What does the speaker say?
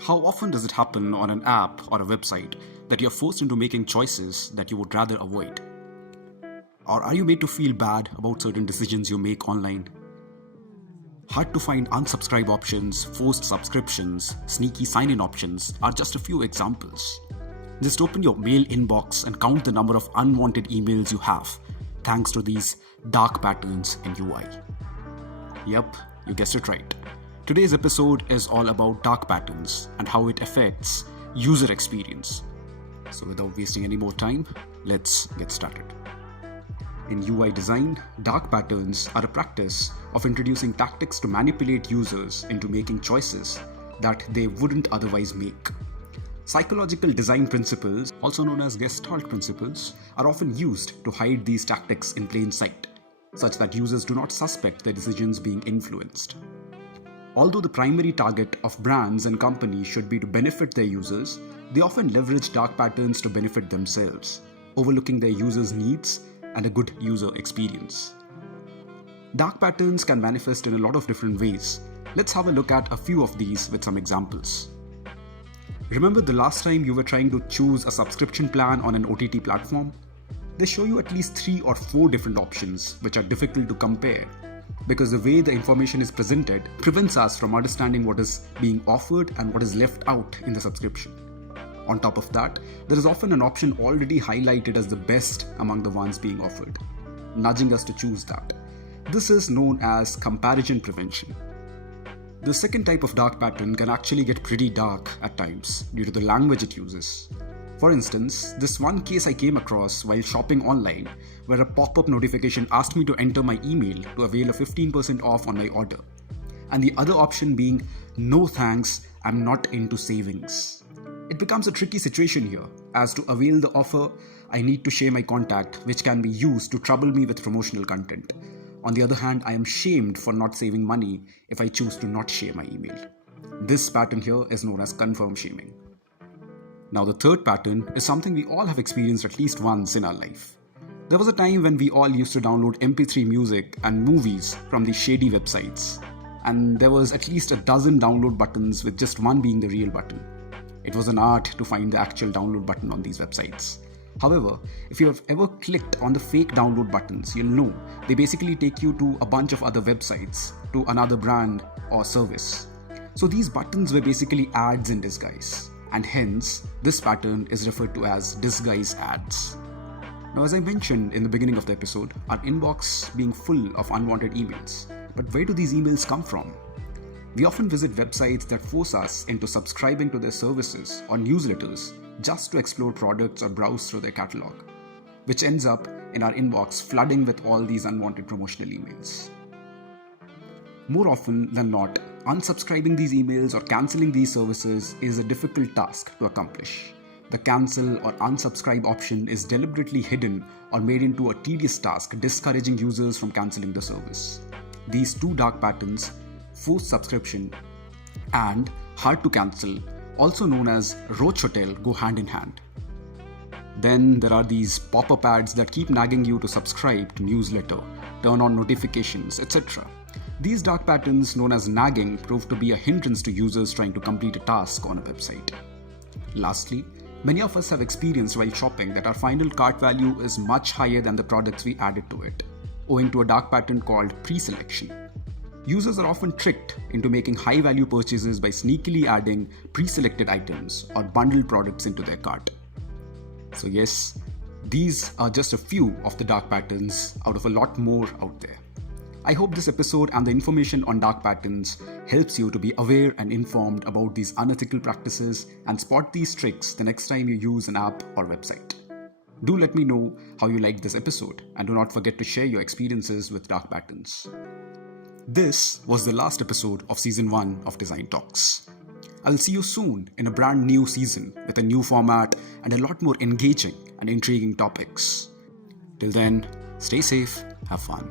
How often does it happen on an app or a website that you're forced into making choices that you would rather avoid? Or are you made to feel bad about certain decisions you make online? Hard to find unsubscribe options, forced subscriptions, sneaky sign-in options are just a few examples. Just open your mail inbox and count the number of unwanted emails you have, thanks to these dark patterns in UI. Yep, you guessed it right. Today's episode is all about dark patterns and how it affects user experience. So without wasting any more time, let's get started. In UI design, dark patterns are a practice of introducing tactics to manipulate users into making choices that they wouldn't otherwise make. Psychological design principles, also known as Gestalt principles, are often used to hide these tactics in plain sight, such that users do not suspect their decisions being influenced. Although the primary target of brands and companies should be to benefit their users, they often leverage dark patterns to benefit themselves, overlooking their users' needs and a good user experience. Dark patterns can manifest in a lot of different ways. Let's have a look at a few of these with some examples. Remember the last time you were trying to choose a subscription plan on an OTT platform? They show you at least 3 or 4 different options which are difficult to compare because the way the information is presented prevents us from understanding what is being offered and what is left out in the subscription. On top of that, there is often an option already highlighted as the best among the ones being offered, nudging us to choose that. This is known as comparison prevention. The second type of dark pattern can actually get pretty dark at times due to the language it uses. For instance, this one case I came across while shopping online where a pop-up notification asked me to enter my email to avail a 15% off on my order, and the other option being, "No thanks, I'm not into savings." It becomes a tricky situation here, as to avail the offer, I need to share my contact, which can be used to trouble me with promotional content. On the other hand, I am shamed for not saving money if I choose to not share my email. This pattern here is known as confirm shaming. Now the third pattern is something we all have experienced at least once in our life. There was a time when we all used to download MP3 music and movies from these shady websites, and there was at least a dozen download buttons with just one being the real button. It was an art to find the actual download button on these websites. However, if you have ever clicked on the fake download buttons, you'll know they basically take you to a bunch of other websites, to another brand or service. So these buttons were basically ads in disguise, and hence this pattern is referred to as disguise ads. Now, as I mentioned in the beginning of the episode, our inbox being full of unwanted emails. But where do these emails come from? We often visit websites that force us into subscribing to their services or newsletters just to explore products or browse through their catalog, which ends up in our inbox flooding with all these unwanted promotional emails. More often than not, unsubscribing these emails or cancelling these services is a difficult task to accomplish. The cancel or unsubscribe option is deliberately hidden or made into a tedious task, discouraging users from cancelling the service. These two dark patterns, forced subscription and hard to cancel, also known as roach hotel, go hand in hand. Then there are these pop-up ads that keep nagging you to subscribe to newsletter, turn on notifications, etc. These dark patterns, known as nagging, prove to be a hindrance to users trying to complete a task on a website. Lastly, many of us have experienced while shopping that our final cart value is much higher than the products we added to it, owing to a dark pattern called pre-selection. Users are often tricked into making high-value purchases by sneakily adding pre-selected items or bundled products into their cart. So yes, these are just a few of the dark patterns out of a lot more out there. I hope this episode and the information on dark patterns helps you to be aware and informed about these unethical practices and spot these tricks the next time you use an app or website. Do let me know how you liked this episode, and do not forget to share your experiences with dark patterns. This was the last episode of Season 1 of Design Talks. I'll see you soon in a brand new season with a new format and a lot more engaging and intriguing topics. Till then, stay safe, have fun.